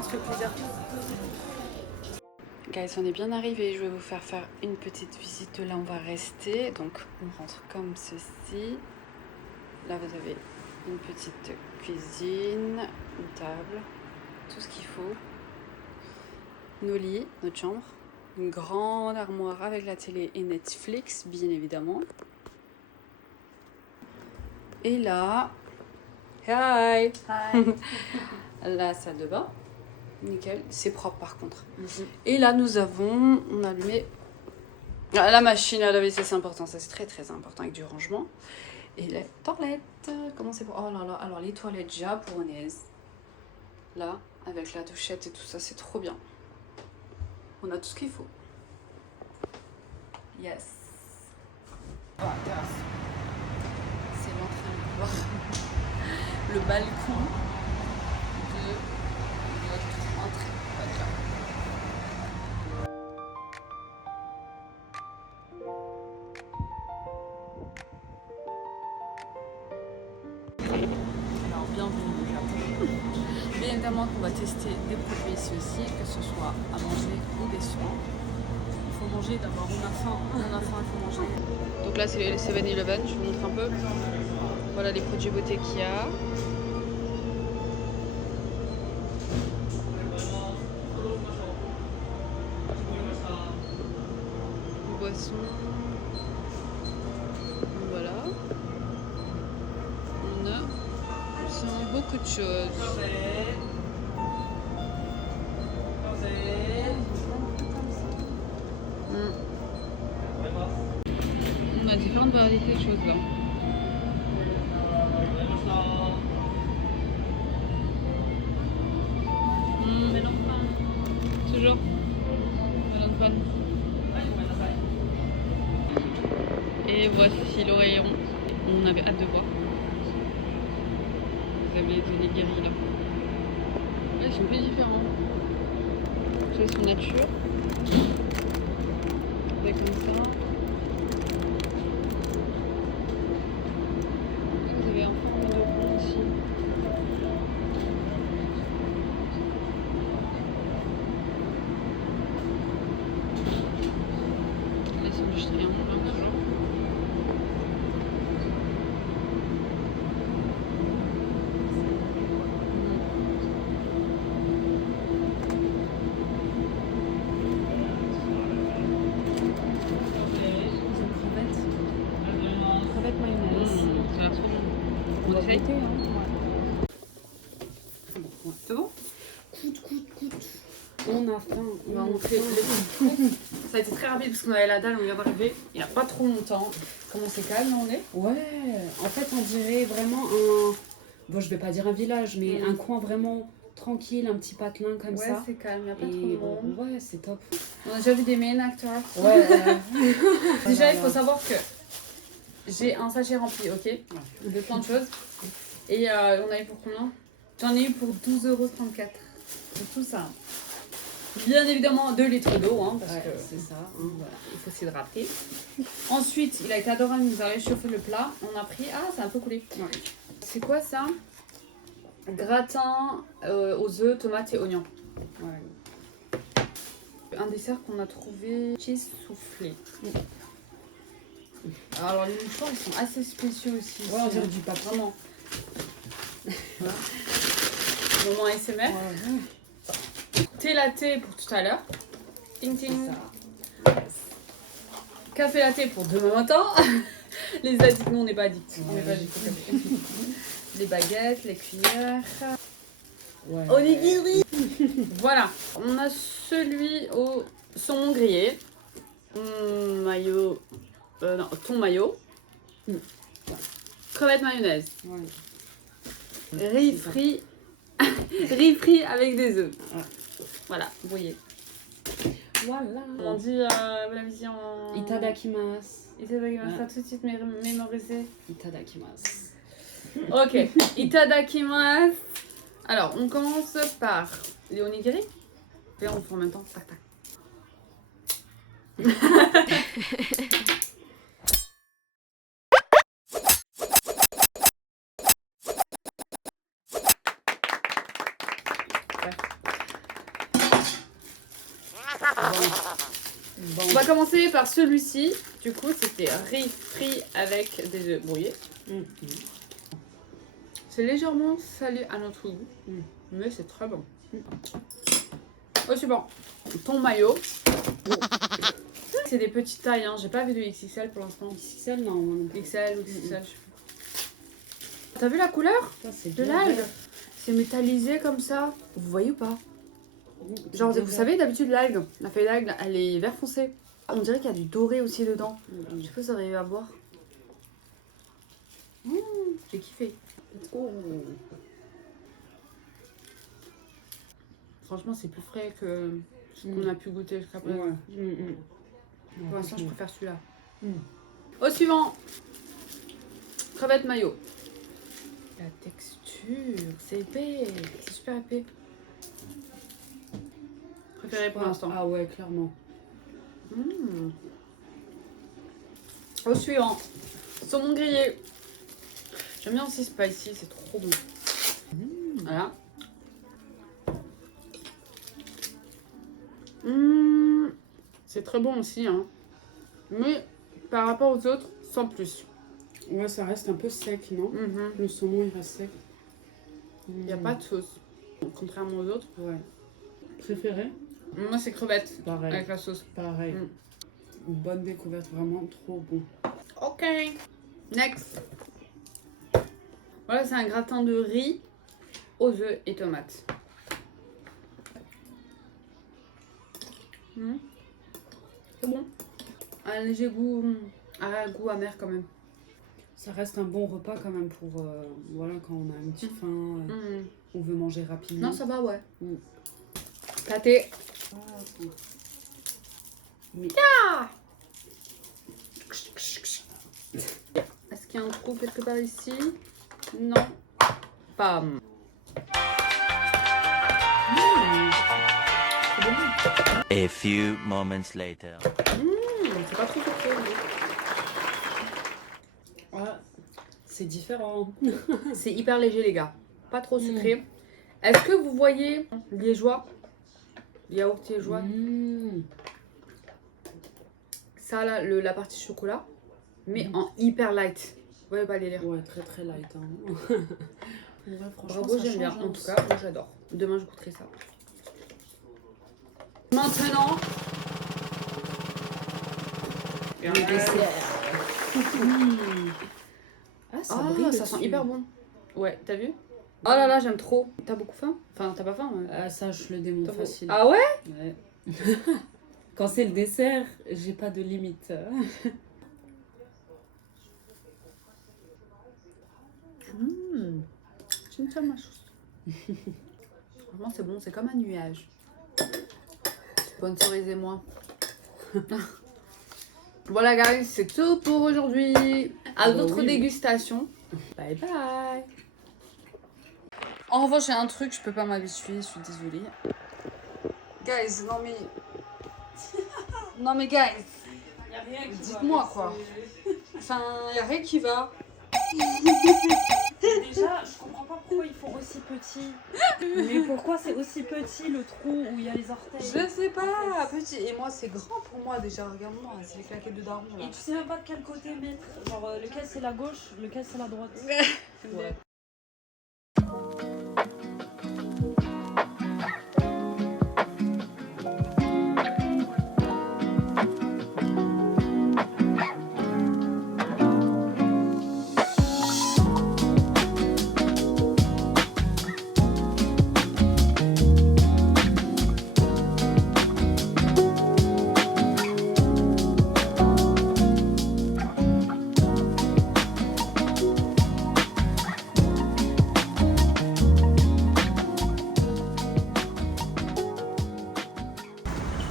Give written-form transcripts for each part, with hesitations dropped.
on se fait plaisir. Guys, on est bien arrivé. Je vais vous faire une petite visite. Là, on va rester. Donc, on rentre comme ceci. Là, vous avez une petite cuisine, une table, tout ce qu'il faut. Nos lits, notre chambre. Une grande armoire avec la télé et Netflix, bien évidemment. Et là, hi, la salle de bain, nickel, c'est propre par contre. Et là, on a allumé la machine à laver, c'est important, ça c'est très très important avec du rangement. Et les toilettes, comment c'est pour... Oh là là, alors les toilettes japonaises, là, avec la douchette et tout ça, c'est trop bien. On a tout ce qu'il faut. Yes. Voilà, terrasse. C'est l'entrée, on peut voir le balcon de notre entrée. Voilà. Alors, bienvenue au Japon. Bien évidemment qu'on va tester des produits ici aussi, que ce soit à manger ou des soins. Il faut manger d'abord, on a faim, il faut manger. Donc là, c'est le 7-Eleven, je vous montre un peu. Voilà les produits beauté qu'il y a. Boissons. Voilà. On a beaucoup de choses. On a différentes variétés de choses là. Toujours. Melon pan. Et voici le rayon. On avait hâte de voir. Vous avez les onigiri là. Ouais, ils sont plus différents. C'est son nature. C'est comme ça. Vous avez un forme de rond ici. Là, c'est du triangle là, toujours. On essaye. C'est bon? Coûte. On a faim. On fait les Ça a été très rapide parce qu'on avait la dalle, on vient d'arriver. Il n'y a pas trop longtemps. Comment c'est calme on est? Ouais, en fait on dirait vraiment un... Bon, je vais pas dire un village, mais un coin vraiment tranquille, un petit patelin comme ça. Ouais, c'est calme, il n'y a pas trop de monde. Ouais, c'est top. On a déjà vu des main actors. Ouais. Déjà, il faut savoir que j'ai un sachet rempli, ok, de plein de choses. Et on a eu pour combien? J'en ai eu pour 12,34 €. C'est tout ça. Bien évidemment 2 litres d'eau, hein, parce que c'est ça. voilà, il faut s'hydrater. Ensuite, il a été adorable, il nous a réchauffé le plat. On a pris... Ah, c'est un peu coulé. Ouais. C'est quoi ça? Gratin aux œufs, tomates et oignons. Ouais. Un dessert qu'on a trouvé, cheese soufflé. Alors les mouchoirs ils sont assez spéciaux aussi. Ouais, on dirait du papier. Vraiment. Voilà. Moment ASMR. Ouais. Thé latte pour tout à l'heure. Ting ting. Café latte pour demain matin. Les addicts, nous on n'est pas addicts. On n'est pas addicts au café. Les baguettes, les cuillères. Ouais. Onigiri. Voilà. On a celui au saumon grillé. Mayo. Non, thon mayo. Crevettes mayonnaise. Ouais. Riz frit. Riz frit avec des œufs. Ouais. Voilà, brouillé. Voilà. On dit la vision. Itadakimasu. Itadakimasu, ça tout de suite mémorisé. Itadakimasu. Ok, itadakimasu. Alors, on commence par les onigiri. Et on fait en même temps. Tac, tac. Bon. On va commencer par celui-ci. Du coup, c'était riz frit avec des œufs brouillés. C'est légèrement salé à notre goût, mais c'est très bon. Au suivant, thon mayo. C'est des petites tailles, hein. J'ai pas vu de XXL pour l'instant. XXL, non. XL ou XXL, je sais pas. T'as vu la couleur de l'algue? C'est métallisé comme ça. Vous voyez ou pas? Genre, vous savez, d'habitude, l'algue, la feuille d'algue, elle est vert foncé. On dirait qu'il y a du doré aussi dedans. Je sais pas si vous arrivez à voir. J'ai kiffé. Franchement, c'est plus frais que ce qu'on a pu goûter jusqu'à présent. Pour l'instant, je préfère celui-là. Au suivant, crevette mayo. La texture, c'est épais. C'est super épais. Préféré pour l'instant. Ah ouais, clairement. Au suivant, saumon grillé. J'aime bien aussi spicy, c'est trop bon. Voilà. C'est très bon aussi, hein. Mais par rapport aux autres, sans plus. Ouais, ça reste un peu sec, non? Le saumon, il reste sec. Il n'y a pas de sauce. Contrairement aux autres. Ouais. Préféré? Moi, c'est crevettes. Pareil. Avec la sauce. Pareil. Une bonne découverte, vraiment trop bon. Ok. Next. Voilà, c'est un gratin de riz aux œufs et tomates. C'est bon. Un léger goût, goût amer quand même. Ça reste un bon repas quand même pour voilà, quand on a une petite faim, on veut manger rapidement. Non, ça va, ouais. Pâté. Est-ce qu'il y a un trou quelque part ici? Non. Pam. A few moments later. C'est pas trop sucré. C'est différent. C'est hyper léger, les gars. Pas trop sucré. Est-ce que vous voyez liégeois? Yaourt liégeois. Ça, là, la partie chocolat, mais en hyper light. Vous voyez pas le délire? Ouais, très très light. Hein. Ouais, franchement, Bravo, j'aime bien. En tout cas, moi j'adore. Demain, je goûterai ça. Maintenant, le dessert. Ça sent hyper bon. Ouais, t'as vu? Oh là là, j'aime trop. T'as beaucoup faim? Enfin, t'as pas faim? Ça, je le démonte facile. Ah ouais? Ouais. Quand c'est le dessert, j'ai pas de limite. J'aime ça, ma chose. Vraiment, c'est bon, c'est comme un nuage. Sponsorisez-moi. Voilà, guys, c'est tout pour aujourd'hui. À d'autres dégustations. Bye bye. En revanche, j'ai un truc, je peux pas m'habituer, je suis désolée. Guys, non mais. Non mais, guys. Dites-moi quoi. Enfin, y'a rien qui va. Déjà, je comprends pas pourquoi ils font aussi petit. Mais pourquoi c'est aussi petit le trou où il y a les orteils? Je sais pas, petit. Et moi, c'est grand pour moi déjà. Regarde-moi, c'est les claquettes de daron là. Et tu sais même pas de quel côté mettre. Genre, lequel c'est la gauche, lequel c'est la droite. Ouais.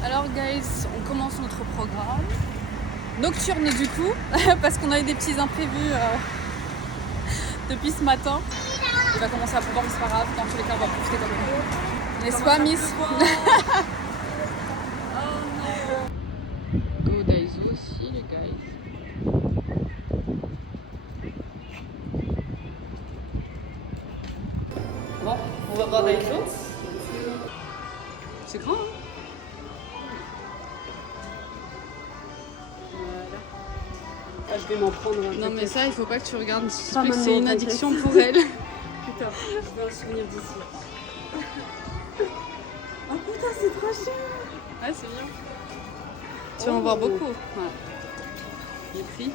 Alors guys, on commence notre programme nocturne du coup, parce qu'on a eu des petits imprévus depuis ce matin. Il va commencer à pleuvoir, mais c'est pas grave, dans tous les cas on va profiter comme ça. N'est-ce pas Miss? Go Daiso aussi les guys. Bon, on va voir Daiso. C'est grand hein? vais m'en prendre. Non mais ça, il faut pas que tu regardes. Pas C'est que c'est maintenant, une t'inquiète. addiction pour elle. Putain, je veux un souvenir d'ici. Oh putain, c'est trop cher. Ouais, c'est bien. Tu vas en voir beaucoup. Ouais. Les prix.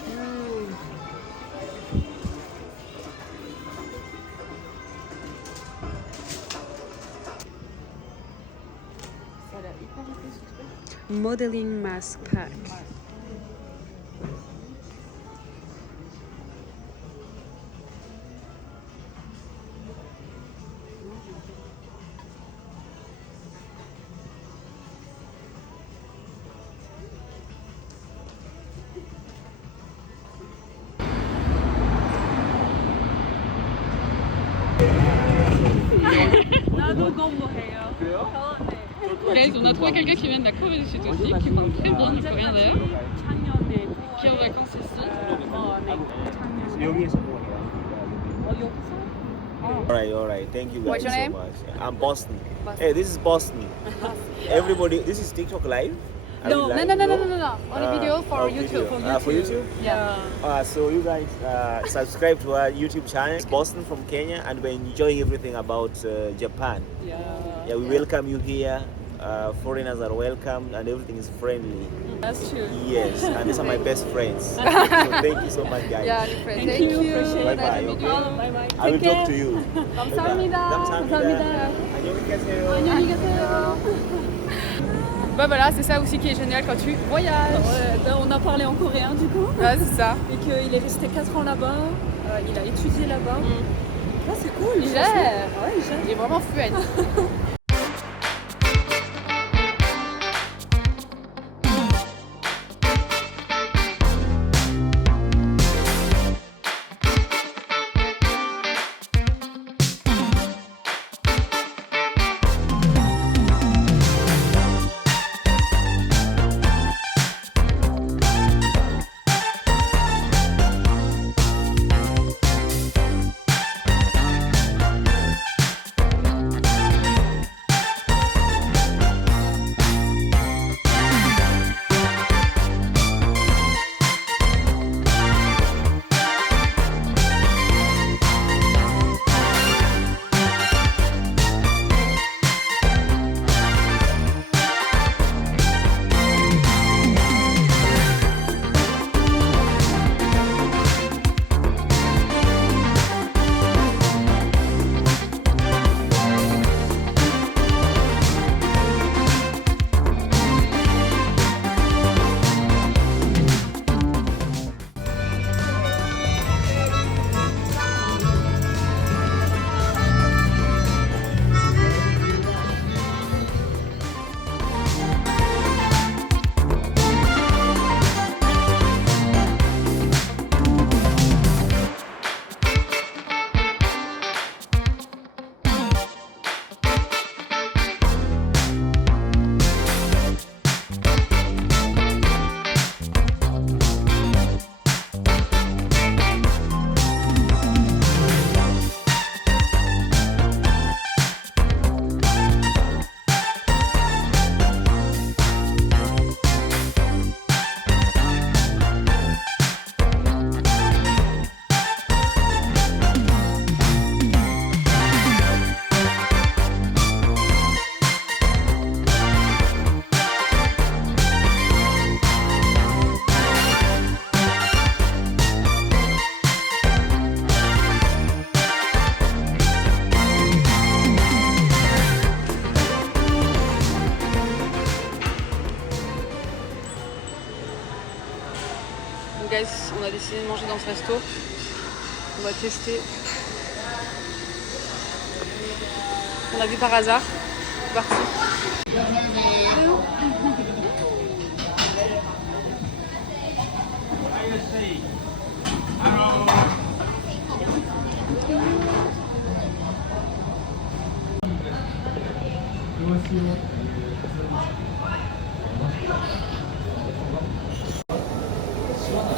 Ça a l'air hyper épais ce truc. Modeling Mask Pack. 나도 공부해요. Guys, on a trouvé quelqu'un qui vient de la Corée du Sud aussi, qui parle très bien du coréen d'ailleurs, 작년에 qui est en vacances ici. 여기에서 뭐예요? All right. Thank you guys What's your so name? much. I'm Boston. Hey, this is Boston. Everybody, this is TikTok live? Are we live? No. Only video for YouTube. Video. For YouTube? Yeah. So you guys subscribe to our YouTube channel. It's Boston from Kenya, and we're enjoying everything about Japan. Yeah, we welcome you here. Foreigners are welcome, and everything is friendly. That's true. Yes, and these are my best friends. So thank you so much, guys. Yeah, friend. Thank you. Bye bye. Okay. Bye bye. I will talk to you. 감사합니다. 감사합니다. 안녕히 계세요. 안녕히 계세요. Bah voilà, c'est ça aussi qui est génial quand tu voyages. On a parlé en coréen du coup. Ouais, c'est ça. Et qu'il est resté 4 ans là-bas. Il a étudié là-bas. Là, c'est cool. Il franchement. gère. Ouais, il gère. Il est vraiment fluent. Donc guys, on a décidé de manger dans ce resto. On va tester. On a vu par hasard. C'est parti.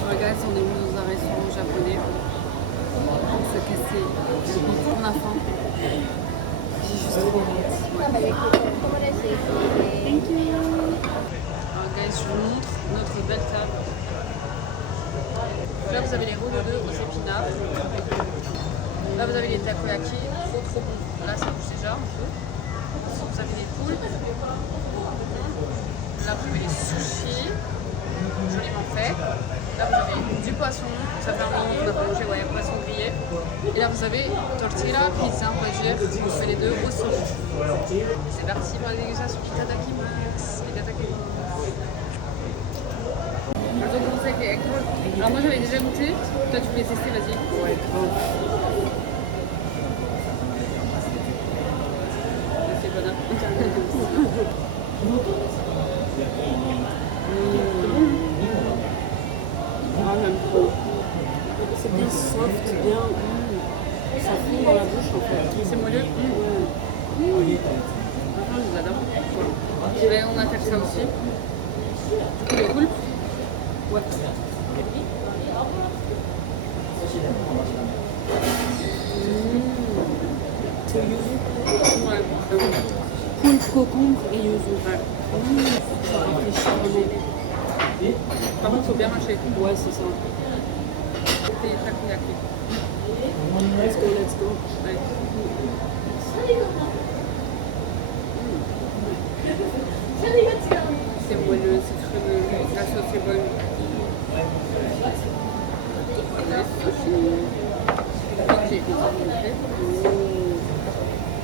Regarde, on est venu dans un restaurant japonais pour se casser on a faim. J'ai juste trop hâte. Ouais. Alors guys, je vous montre notre belle table. Là, vous avez les roues de deux aux épinards. Là, vous avez les takoyaki, trop bon. Là, ça bouge déjà un peu. Vous avez les poules. Là, vous avez les sushis, joliment faits. Là, vous avez du poisson. Ça fait un moment qu'on n'a pas mangé, ouais, poisson grillé. Et là, vous avez tortilla, pizza, on va dire. On fait les deux au sushi. C'est parti pour la dégustation. Itadakimasu. Alors, on commence avec les egg rolls. Alors, moi, j'avais déjà goûté. Toi, tu voulais tester, vas-y. Ouais, grave. C'est bon. Ah, j'aime trop. C'est bien soft, bien. Ça fond dans la bouche en fait. C'est moelleux. Franchement, je vous adore. Et on attaque ça aussi. Du coup, les poules. Ouais. C'est yuzu. Ouais. Poule, concombre et yuzu. Ouais. Ça réfléchit vraiment. Par contre, il faut bien mâcher. Ouais, c'est ça. C'est takoyaki. Let's go, let's go. Ouais. C'est moelleux, c'est crémeux. La sauce est bonne. Le sushi. Ok.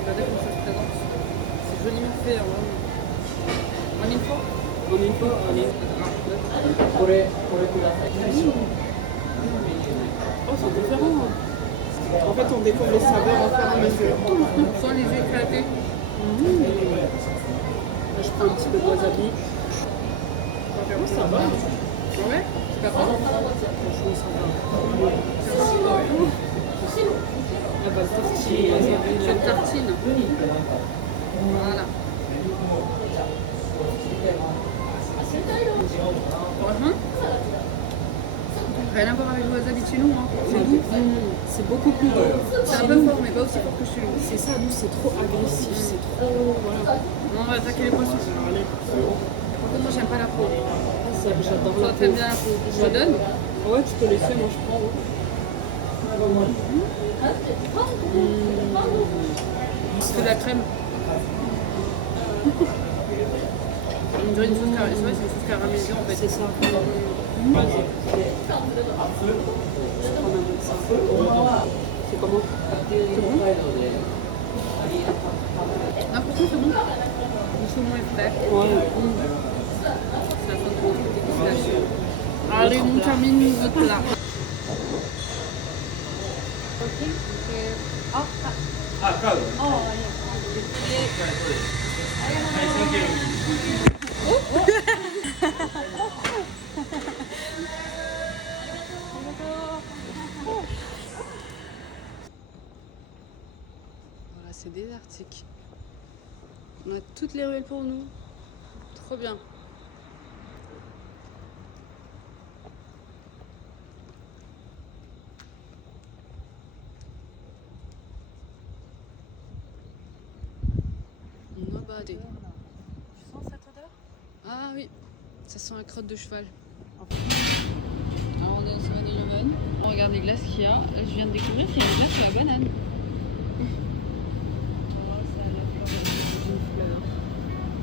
Regardez comment ça se présente. C'est joliment fait. Hein. En une fois. En une fois, allez. Oh, c'est différent. En fait, on découvre les saveurs au fur et à mesure. Sans les éclater. Là, je prends un petit peu de wasabi. Oh, ça va. Ouais, c'est pas grave. Franchement, ça va. La base tortille, wasabi. Une tartine. Voilà. Franchement, rien à voir avec le wasabi de chez nous. Hein. C'est doux. C'est beaucoup plus doux. C'est un peu fort, mais pas aussi fort que chez nous. C'est ça, nous, c'est trop agressif. C'est trop. Voilà. On va attaquer les poissons. Par contre, moi, j'aime pas la peau. J'adore Toi, la t'aimes peau. bien la peau. Je te donne. Ouais, tu peux laisser, moi je prends. C'est de la crème. On dirait une sauce caramélisée. C'est vrai, c'est une sauce caramélisée en fait. C'est ça. Vas-y. Je prends un peu de ça. C'est comment? C'est bon. Ah, franchement, c'est bon. Le saumon est frais. Ouais. Ça sent trop de dégustation. Allez, on termine notre plat. Voilà, c'est désertique. On a toutes les ruelles pour nous. Trop bien. Nobody. Tu sens cette odeur? Ah oui, ça sent la crotte de cheval. Alors on est au 7-Eleven. On regarde les glaces qu'il y a. Là, je viens de découvrir qu'il y a une glace à la banane.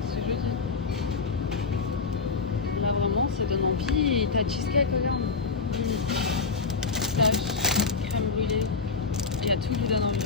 C'est joli. Là vraiment, ça donne envie. T'as cheesecake, regarde. Pistache, crème brûlée. Il y a tout qui donne envie.